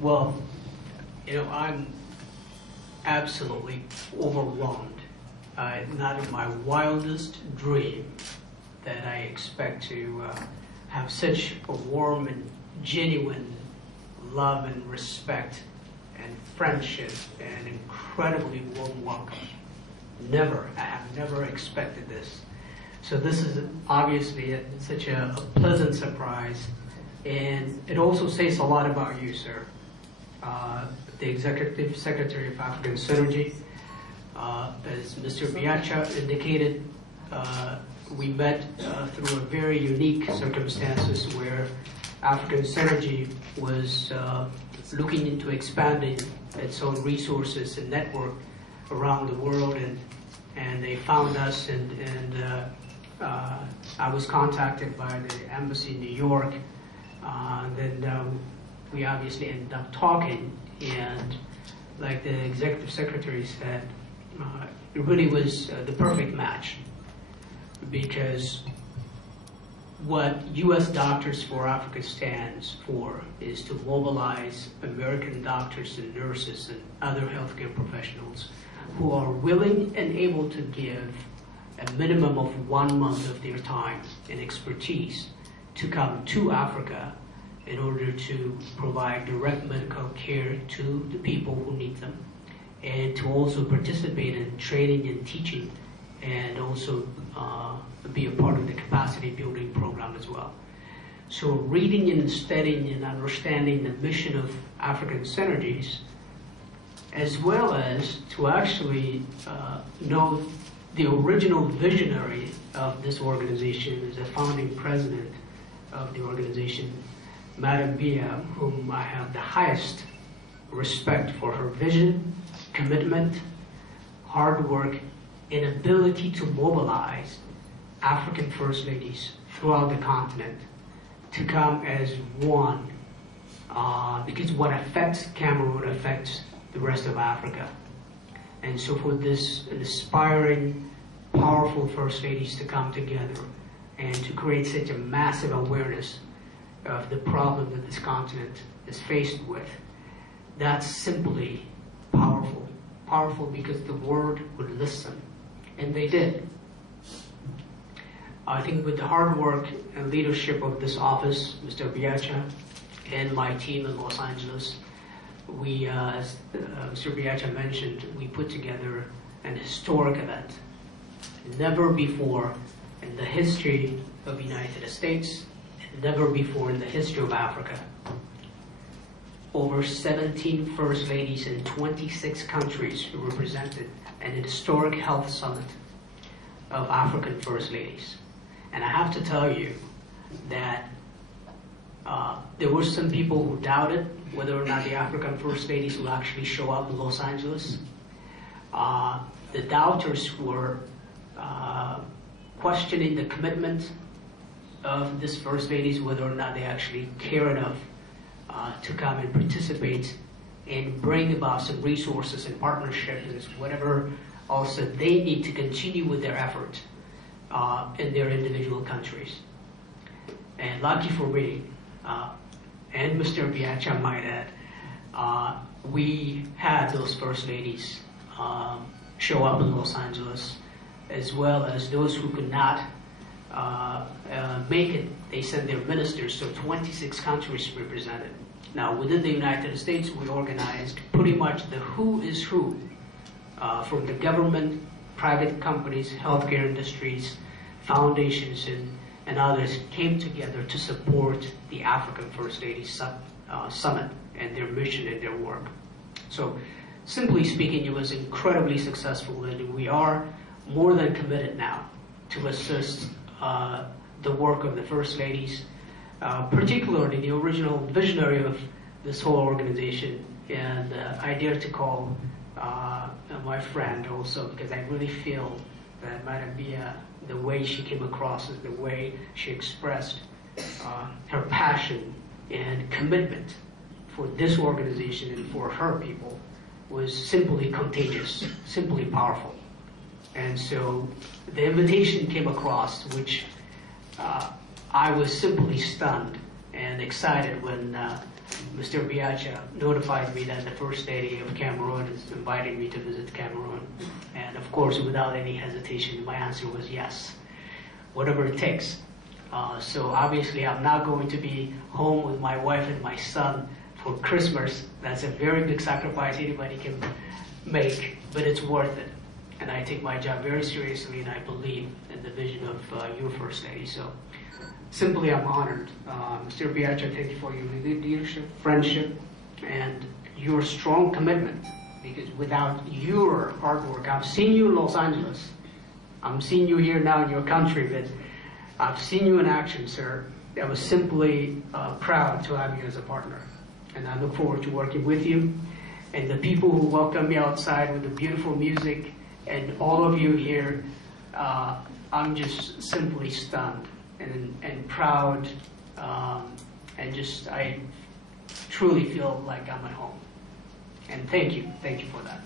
Well, I'm absolutely overwhelmed. Not in my wildest dream that I expect to have such a warm and genuine love and respect and friendship and incredibly warm welcome. I have never expected this. So this is obviously such a pleasant surprise, and it also says a lot about you, sir. The Executive Secretary of African Synergy, as Mr. Biacha indicated, we met through a very unique circumstances where African Synergy was looking into expanding its own resources and network around the world, and they found us, and I was contacted by the embassy in New York. Then we obviously ended up talking, and like the executive secretary said, it really was the perfect match, because what U.S. Doctors for Africa stands for is to mobilize American doctors and nurses and other healthcare professionals who are willing and able to give a minimum of 1 month of their time and expertise to come to Africa in order to provide direct medical care to the people who need them, and to also participate in training and teaching, and also be a part of the capacity building program as well. So reading and studying and understanding the mission of African Synergies, as well as to actually know the original visionary of this organization, is the founding president of the organization, Madam Bia, whom I have the highest respect for her vision, commitment, hard work, and ability to mobilize African First Ladies throughout the continent to come as one, because what affects Cameroon affects the rest of Africa. And so for this inspiring, powerful First Ladies to come together and to create such a massive awareness of the problem that this continent is faced with, that's simply powerful. Powerful because the world would listen, and they did. I think with the hard work and leadership of this office, Mr. Biacha, and my team in Los Angeles, we, as Mr. Biacha mentioned, we put together an historic event. Never before in the history of the United States, and never before in the history of Africa. Over 17 First Ladies in 26 countries represented an historic health summit of African First Ladies. And I have to tell you that there were some people who doubted whether or not the African First Ladies will actually show up in Los Angeles. The doubters were questioning the commitment of these First Ladies, whether or not they actually care enough to come and participate and bring about some resources and partnerships, whatever also they need to continue with their effort in their individual countries. And lucky for me, and Mr. Biacha might add, we had those First Ladies show up in Los Angeles, as well as those who could not make it. They sent their ministers, so 26 countries represented. Now, within the United States, we organized pretty much the who is who, from the government, private companies, healthcare industries, foundations, and others came together to support the African First Ladies Summit and their mission and their work. So, simply speaking, it was incredibly successful, and we are more than committed now to assist the work of the First Ladies, particularly the original visionary of this whole organization, and I dare to call my friend also, because I really feel that Madam Bia, the way she came across, is the way she expressed her passion and commitment for this organization and for her people was simply contagious, simply powerful. And so the invitation came across, which I was simply stunned and excited when Mr. Biacha notified me that the First Lady of Cameroon is inviting me to visit Cameroon. And of course, without any hesitation, my answer was yes, whatever it takes. So obviously, I'm not going to be home with my wife and my son for Christmas. That's a very big sacrifice anybody can make, but it's worth it. And I take my job very seriously, and I believe in the vision of your First Lady. So simply, I'm honored. Mr. Biacha, thank you for your leadership, friendship, and your strong commitment. Because without your hard work, I've seen you in Los Angeles. I'm seeing you here now in your country, but I've seen you in action, sir. I was simply proud to have you as a partner. And I look forward to working with you. And the people who welcome me outside with the beautiful music, and all of you here, I'm just simply stunned and proud, and just, I truly feel like I'm at home. And thank you for that.